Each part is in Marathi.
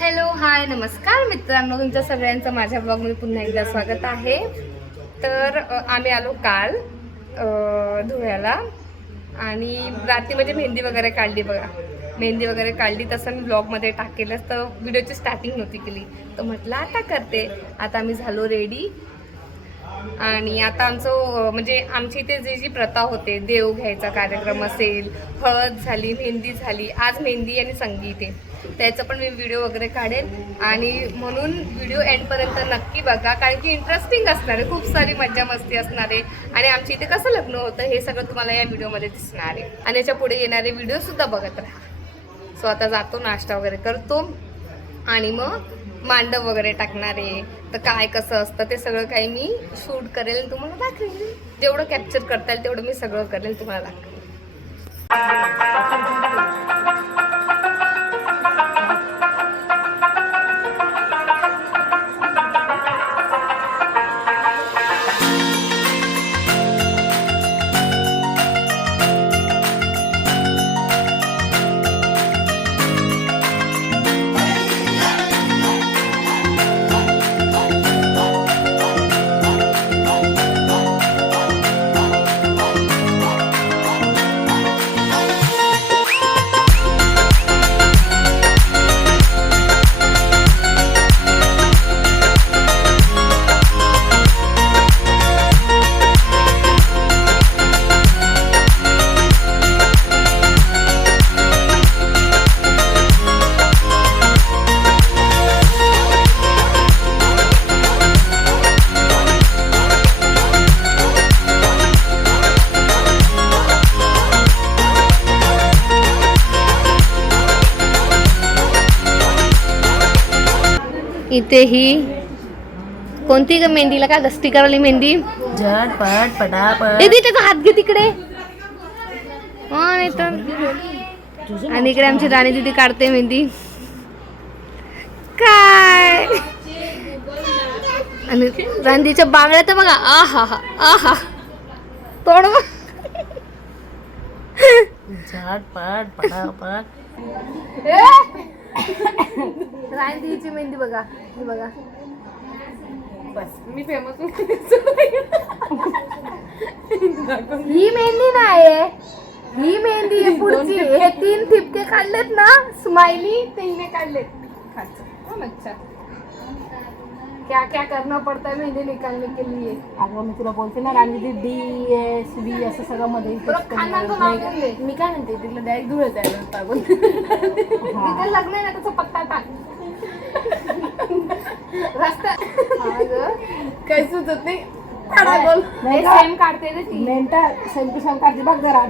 हॅलो हाय नमस्कार मित्रांनो, तुमच्या सगळ्यांचं माझ्या ब्लॉगमध्ये पुन्हा एकदा स्वागत आहे. तर आम्ही आलो काल धुळ्याला आणि रात्री म्हणजे मेहंदी वगैरे काढली बघा. मेहंदी वगैरे काढली तसं मी ब्लॉगमध्ये टाकेलच, तर व्हिडिओची स्टार्टिंग नव्हती केली, तर म्हटलं आता करते. आता आम्ही झालो रेडी आणि आता आमचं म्हणजे आमची इथे जी प्रथा होते, देव घ्यायचा कार्यक्रम असेल, हळद झाली, मेहंदी झाली, आज मेहंदी आणि संगीत आहे, त्याचं पण मी व्हिडिओ वगैरे काढेल. आणि म्हणून व्हिडिओ एंडपर्यंत नक्की बघा, कारण की इंटरेस्टिंग असणार आहे, खूप सारी मज्जा मस्ती असणार आहे. आणि आमच्या इथे कसं लग्न होतं हे सगळं तुम्हाला या व्हिडिओमध्ये दिसणार आहे आणि याच्या पुढे येणारे व्हिडिओसुद्धा बघत राहा. सो आता जातो, नाश्ता वगैरे करतो आणि मग मांडव वगैरे टाकणार आहे. तर काय कसं असतं ते सगळं काही मी शूट करेल, तुम्हाला दाखवेल. जेवढं कॅप्चर करता येईल तेवढं मी सगळं करेल, तुम्हाला दाखवेल. इथे ही कोणती ग मेहंदीला का गस्ती करायला मेहंदी झटपट पटापट. त्याचा हात घे तिकडे. नाही तर आणि इकडे आमची राणी दीदी काढते मेहंदी. काय आणि राणीच्या बांगड्या तर बघा, आहा हा आहा तोड. झटपट पटापट. राणी दीदीची मेहंदी बघा, ही बघा. बस मी फेमस. ही मेहंदी नाही, ही मेहंदी आहे पुढची. हे 3 ठिपके काढलेत ना स्माइली, ते हिने काढलेत. अच्छा, क्या क्या करना पड़ता है मेहंदी निकालने के लिए. अगं मी तुला बोलते ना, राणी DSB असं सगळं मध्ये मी काय म्हणते, तिला डायरेक्ट धुळत आहे टाकून. तिथे लग्न आहे ना, त्याचा पत्ता टाक. रस्ता काही सुचत नाही. सेम काढते रे ती. मेंटल सेम काढते बघ जरा.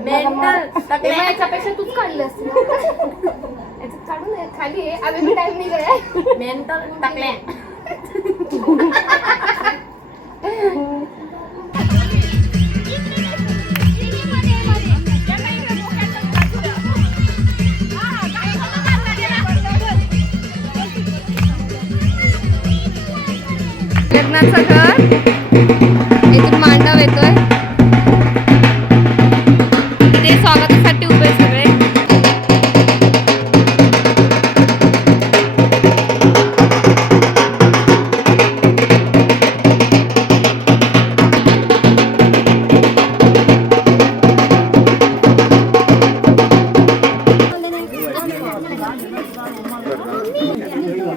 याच्यापेक्षा तूच काढली असते. याच्यात काढून खाली आहे. अभी मी टाइम नाही गया. मेंटल टाकले. लग्नाचं घर, इथून मांडव येतोय. ते स्वागतासाठी उभे सगळे.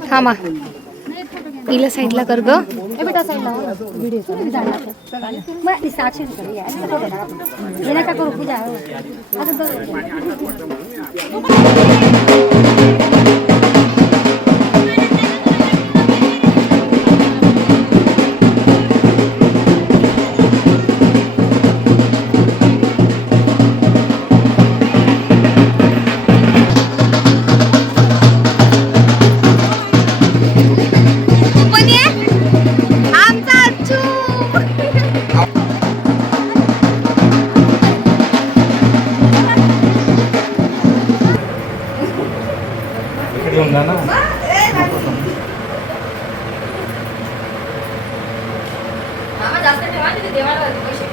थांबा, इला साईडला कर ग. बेटा साईडला व्हिडिओ साक्षी नका करू पूजा. जास्त ठेवा, देवाला पैसे.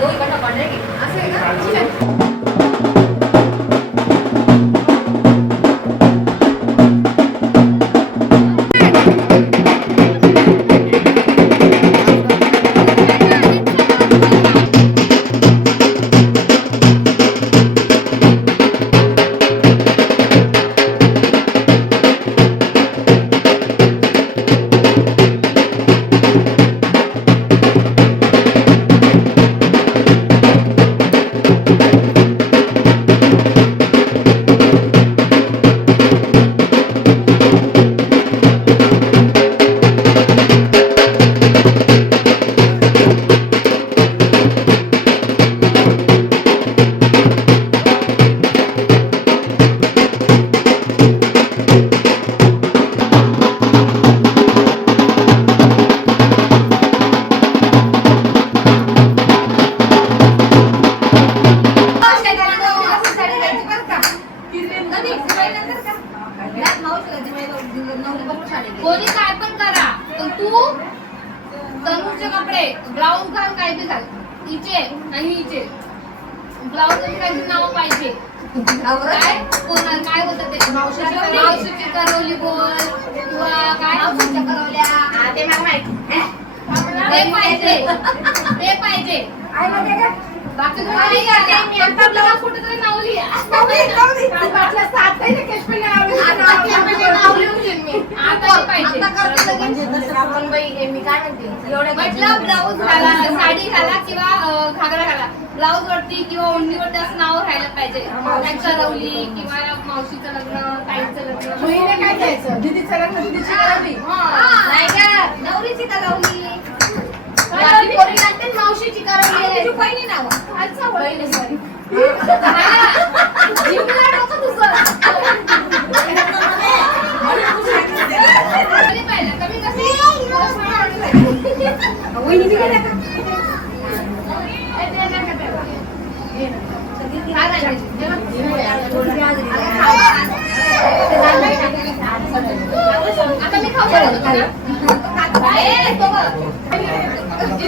2 घंटा पडले की असं आहे का. कोणी काय पण करा पण तू तनुचे कपडे ब्लाऊज घाल काय बी घाल हिचे आणि हिचे ब्लाऊज काही नाव पाहिजे काय कोणा काय होतं ते मावशीची करवली बोल किंवा काय करवल्या ते मला माहिती ते पाहिजे बाकी तुम्हाला कुठे तरी नाव लिहा ब्लाऊज घाला साडी घाला किंवा घागरा घाला ब्लाऊज वरती किंवा ओढणीवरती असं नाव राहायला पाहिजे करवली किंवा मावशीचं लग्न ताईचं लग्न काय द्यायचं दीदीचं लग्न दीदीची करवली नाही का नवरीची करवली मावशीची करवली पहिली नाव अच्छा पहिली सॉरी आता मी खाऊ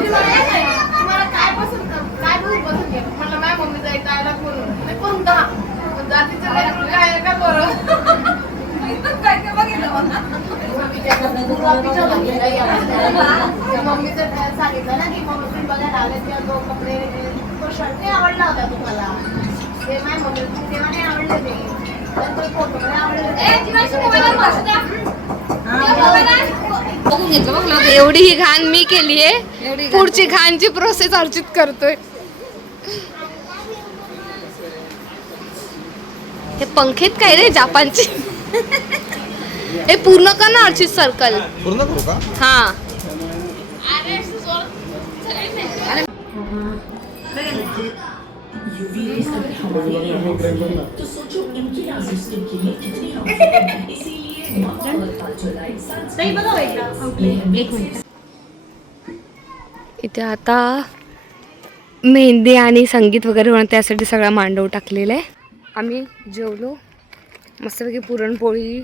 तुम्हाला काय पसंत काय पसंत घ्या मला माझ्या मम्मीचा एक डायलॉग म्हणून कोणता जातीचं काय का बरं काय काय बघितलं मम्मीचं सांगितलं ना की मम्मी बघायला आले तेव्हा तो कपडे तो शर्ट नाही आवडला होता तुम्हाला ते माझ्या मम्मी तेव्हा नाही आवडले ते फोटो आवडले एवढी ही घाण मी केली आहे पुढची घाणची प्रोसेस अर्चित करतोय हे पंखेत काय रे जापानचे हे पूर्ण कर ना अर्चित सर्कल पूर्ण करू का हा तो सोचो इनकी आजीज स्किन के लिए कितनी हार्मफुल इसीलिए इथे आता मेहंदी आणि संगीत वगैरे होणं त्यासाठी सगळा मांडव टाकलेला आहे आम्ही जेवलो मस्तपैकी पुरणपोळी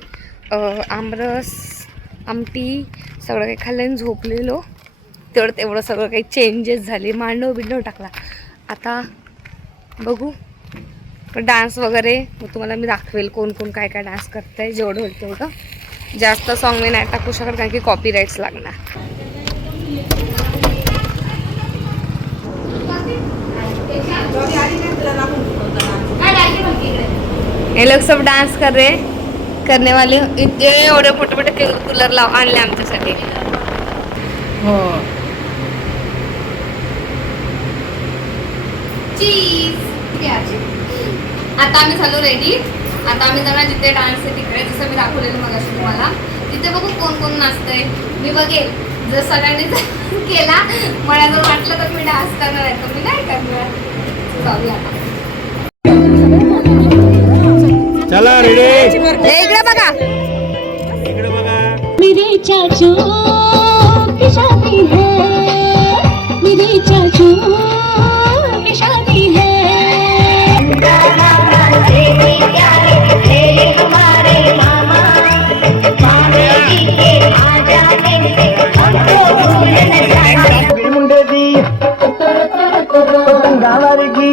आमरस आमटी सगळं काही खाल्लं आणि झोपलेलो तेवढं सगळं काही चेंजेस झाले मांडव बिंडव टाकला आता बघू डान्स वगैरे मग तुम्हाला मी दाखवेल कोण कोण काय काय डान्स करत आहे जेवढं होईल तेवढं जास्त सॉन्ग मी नाही टाकू शकत कारण की कॉपीराईट्स लागणार ये लोग सब डांस कर रहे करने वाले इतने एवढे मोठे मोठे कूलर लाव आणले आमच्यासाठी हो आता आम्ही झालो रेडी आता आम्ही जाणार जिथे डान्स आहे तिकडे जसं मी दाखवलेलं मगाशी तुम्हाला तिथे बघू कोण कोण नाचतंय मी बघेल जर सगळ्यांनी केला मला जर वाटलं तर मी डान्स करणार आहे तर मी नाही करणार जाऊया चला रेडी इकडे बघा इकडे बघा मेरे चाचू की शादी है मेरे चाचू की शादी है हमारे मामा मुंडे दी गावारगी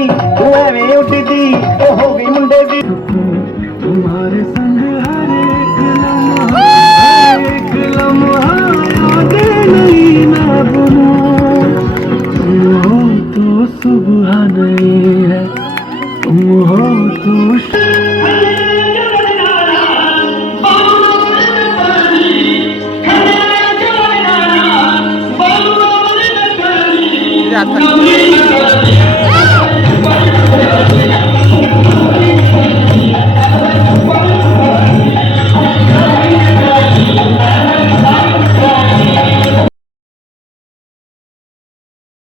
वे उठती हो गई मुंडे दी तुम्हारे संग हर एक लम्हा याद नहीं ना भूलूं तुम हो तो सुबह नहीं है तुम हो तो आता